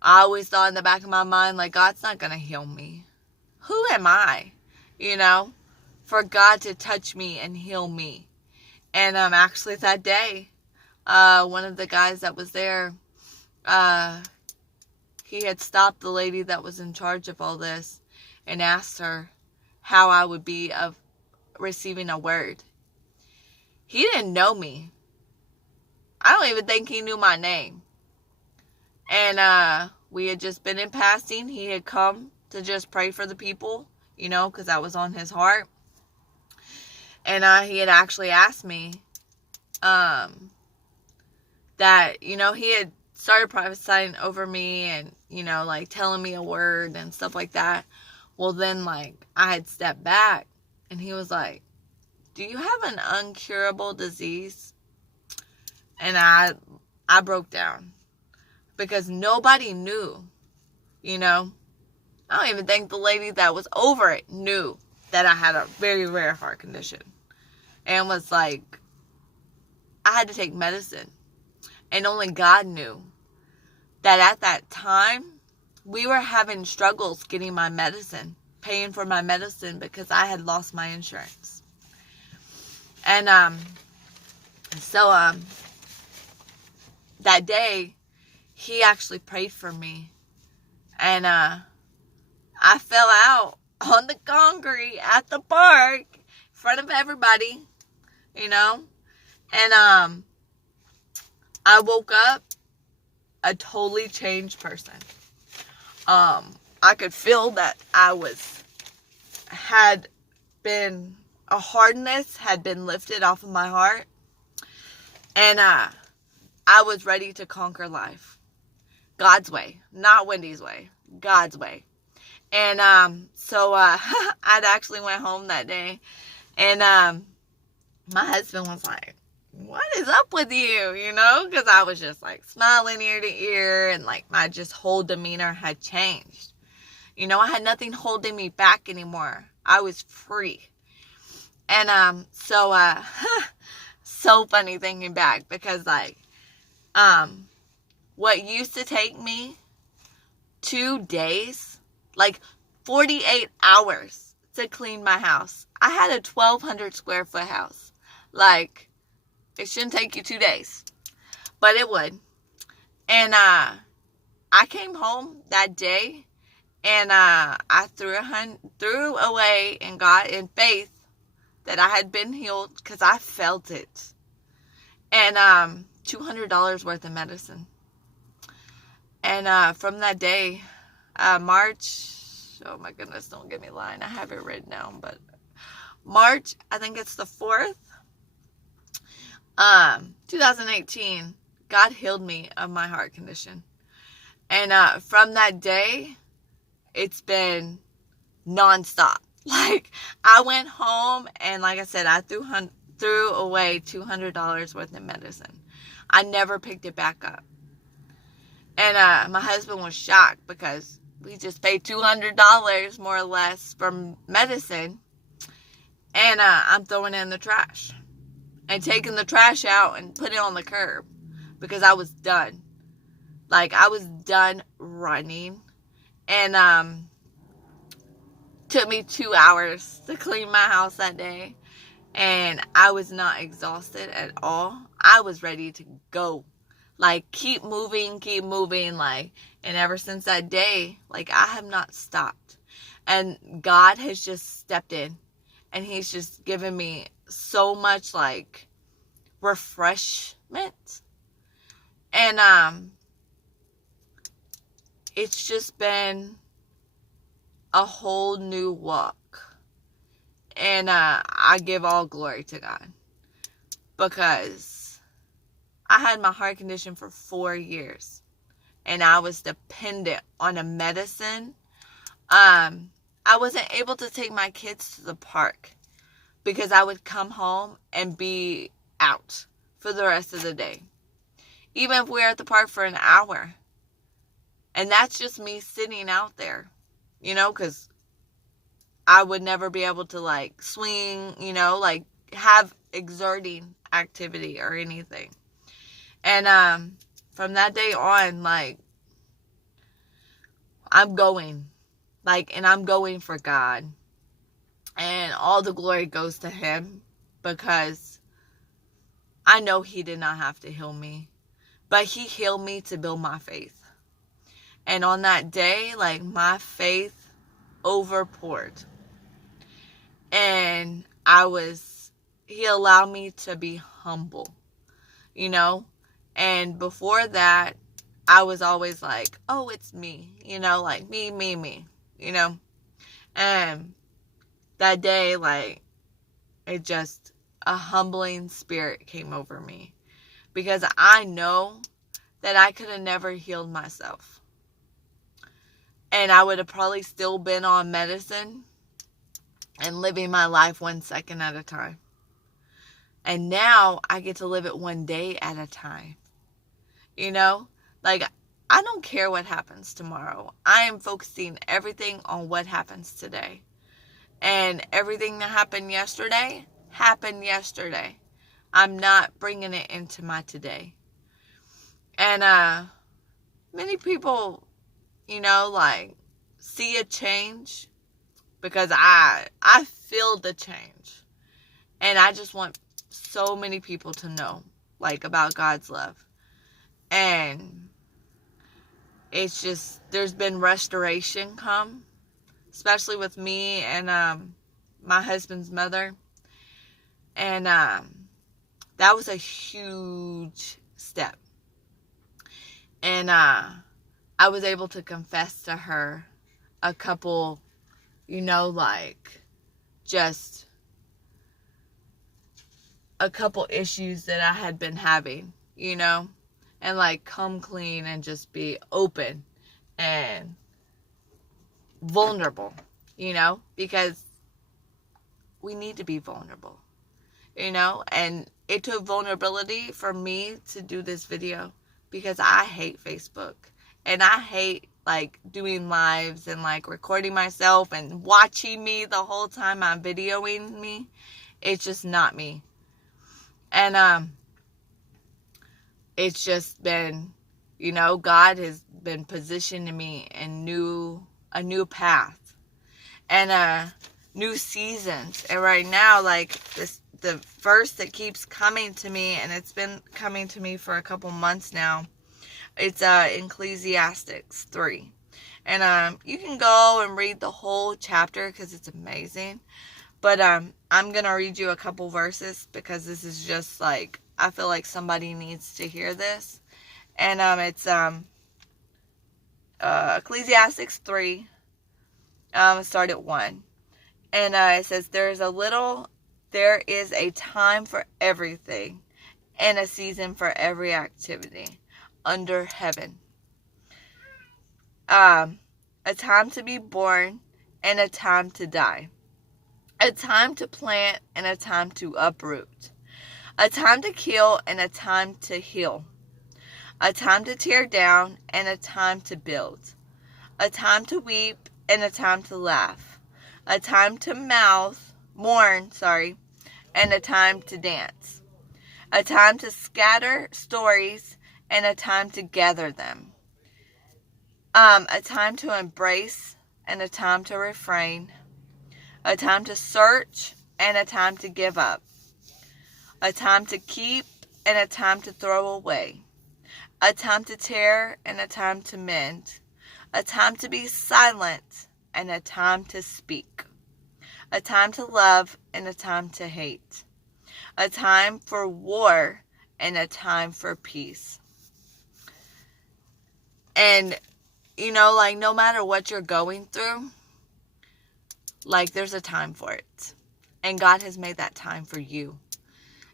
always thought in the back of my mind, like, God's not going to heal me. Who am I, for God to touch me and heal me? And actually that day, one of the guys that was there, he had stopped the lady that was in charge of all this and asked her how I would be of receiving a word. He didn't know me. I don't even think he knew my name. And we had just been in passing. He had come to just pray for the people, because that was on his heart. And he had actually asked me that, he had started prophesying over me and, like telling me a word and stuff like that. Well, then, like, I had stepped back and he was like, do you have an uncurable disease? And I broke down because nobody knew, I don't even think the lady that was over it knew that I had a very rare heart condition. And was like, I had to take medicine. And only God knew that at that time, we were having struggles getting my medicine, paying for my medicine, because I had lost my insurance. And so that day, he actually prayed for me. And I fell out on the concrete at the park in front of everybody, And I woke up a totally changed person. I could feel that a hardness had been lifted off of my heart. And I was ready to conquer life. God's way. Not Wendy's way. God's way. And so I'd actually went home that day. And my husband was like, what is up with you? Because I was just like smiling ear to ear. And like my just whole demeanor had changed. I had nothing holding me back anymore. I was free. And so so funny thinking back, because like what used to take me 2 days, like 48 hours to clean my house. I had a 1,200 square foot house. Like, it shouldn't take you 2 days, but it would. And I came home that day, and I threw away and got in faith that I had been healed, because I felt it. And $200 worth of medicine. And from that day, March, oh my goodness, don't get me lying, I have it written down, but March, I think it's the 4th, 2018, God healed me of my heart condition. And from that day, it's been nonstop. Like, I went home, and like I said, I threw away $200 worth of medicine. I never picked it back up. And my husband was shocked, because we just paid $200 more or less for medicine. And I'm throwing it in the trash. And taking the trash out and putting it on the curb. Because I was done. Like, I was done running. And took me 2 hours to clean my house that day. And I was not exhausted at all. I was ready to go. Like, keep moving, like, and ever since that day, like, I have not stopped. And God has just stepped in, and he's just given me so much, like, refreshment. And it's just been a whole new walk. And I give all glory to God, because I had my heart condition for 4 years. And I was dependent on a medicine. I wasn't able to take my kids to the park because I would come home and be out for the rest of the day. Even if we're at the park for an hour. And that's just me sitting out there, because I would never be able to, like, swing, like, have exerting activity or anything. And from that day on, like, I'm going. Like, and I'm going for God. And all the glory goes to Him, because I know He did not have to heal me. But He healed me to build my faith. And on that day, like, my faith overpoured. And He allowed me to be humble, And before that, I was always like, oh, it's me, like me, And that day, like, a humbling spirit came over me. Because I know that I could have never healed myself. And I would have probably still been on medicine and living my life 1 second at a time. And now I get to live it 1 day at a time. Like, I don't care what happens tomorrow. I am focusing everything on what happens today. And everything that happened yesterday. I'm not bringing it into my today. And many people, like, see a change because I feel the change. And I just want so many people to know, like, about God's love. And it's just, there's been restoration come, especially with me and my husband's mother. And that was a huge step. And I was able to confess to her a couple, like, just a couple issues that I had been having, and, like, come clean and just be open and vulnerable, because we need to be vulnerable, and it took vulnerability for me to do this video, because I hate Facebook. And I hate, like, doing lives and, like, recording myself and watching me the whole time I'm videoing me. It's just not me. And it's just been, God has been positioning me in a new path and new seasons. And right now, like, the verse that keeps coming to me, and it's been coming to me for a couple months now. It's Ecclesiastes 3. And you can go and read the whole chapter because it's amazing. But I'm going to read you a couple verses because this is just, like, I feel like somebody needs to hear this. And it's Ecclesiastes 3. Start at 1. And it says, there is a time for everything and a season for every activity under heaven. A time to be born and a time to die. A time to plant and a time to uproot. A time to kill and a time to heal. A time to tear down and a time to build. A time to weep and a time to laugh. A time to mourn, and a time to dance. A time to scatter stories and a time to gather them. A time to embrace and a time to refrain. A time to search and a time to give up. A time to keep and a time to throw away. A time to tear and a time to mend. A time to be silent and a time to speak. A time to love and a time to hate. A time for war and a time for peace. And, like, no matter what you're going through, like, there's a time for it. And God has made that time for you.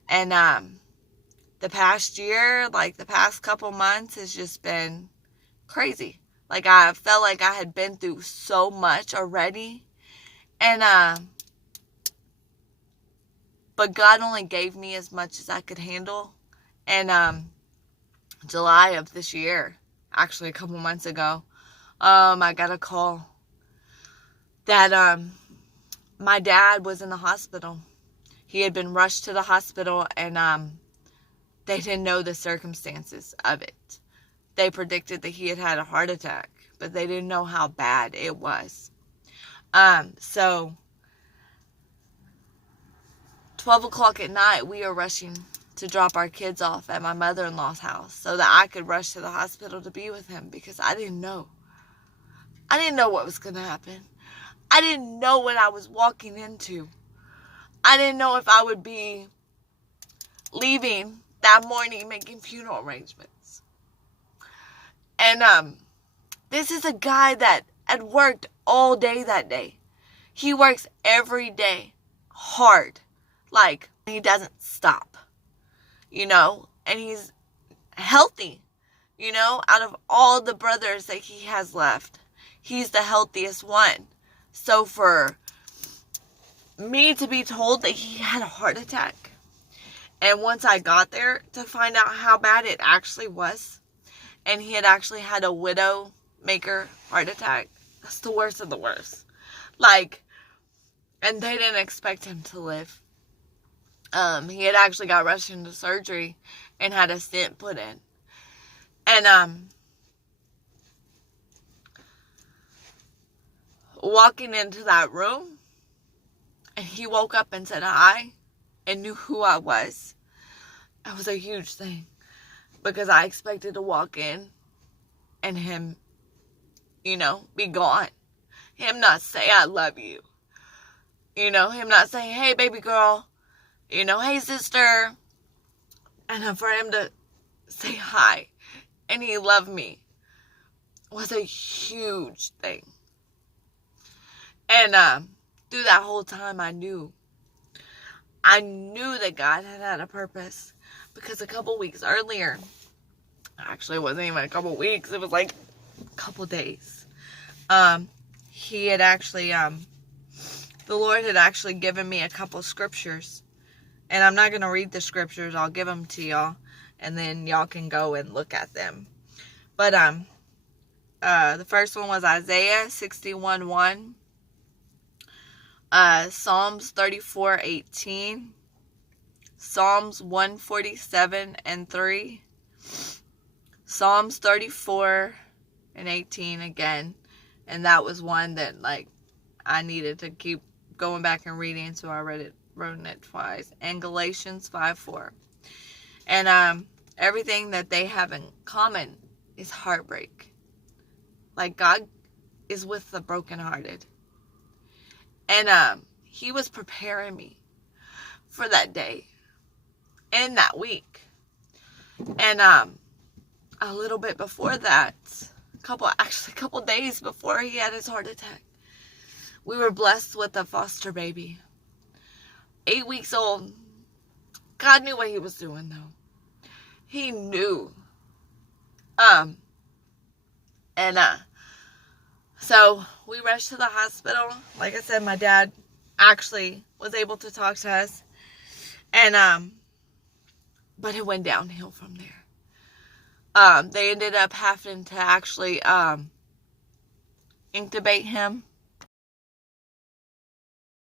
And the past year, like the past couple months, has just been crazy. Like, I felt like I had been through so much already. And, but God only gave me as much as I could handle. And, July of this year, actually a couple months ago, I got a call that, my dad was in the hospital. He had been rushed to the hospital, and, they didn't know the circumstances of it. They predicted that he had had a heart attack, but they didn't know how bad it was. So 12 o'clock at night, we were rushing to drop our kids off at my mother-in-law's house so that I could rush to the hospital to be with him, because I didn't know. I didn't know what was going to happen. I didn't know what I was walking into. I didn't know if I would be leaving that morning making funeral arrangements. And this is a guy that had worked all day that day. He works every day hard. Like, he doesn't stop, you know, and he's healthy, you know, out of all the brothers that he has left, he's the healthiest one. So for me to be told that he had a heart attack, and once I got there to find out how bad it actually was, and he had actually had a widowmaker heart attack, that's the worst of the worst. Like, and they didn't expect him to live. He had actually got rushed into surgery and had a stent put in. And, walking into that room, and he woke up and said hi and knew who I was. That was a huge thing, because I expected to walk in and him, you know, be gone. Him not say, I love you. You know, him not saying, hey, baby girl. You know, hey, sister. And for him to say hi and he loved me was a huge thing. And through that whole time, I knew that God had a purpose, because a couple weeks earlier, actually it wasn't even a couple weeks, it was like a couple days, he had actually, the Lord had actually given me a couple scriptures. And I'm not going to read the scriptures. I'll give them to y'all, and then y'all can go and look at them. But the first one was Isaiah 61:1, Psalms 34:18, Psalms 147:3, Psalms 34:18 again. And that was one that, like, I needed to keep going back and reading, so I wrote it twice. And Galatians 5:4. And everything that they have in common is heartbreak. Like, God is with the brokenhearted. And he was preparing me for that day and that week. And a little bit before that, a couple days before he had his heart attack, we were blessed with a foster baby. 8 weeks old. God knew what he was doing, though. He knew. So we rushed to the hospital. Like I said, my dad actually was able to talk to us. And, but it went downhill from there. They ended up having to actually, intubate him.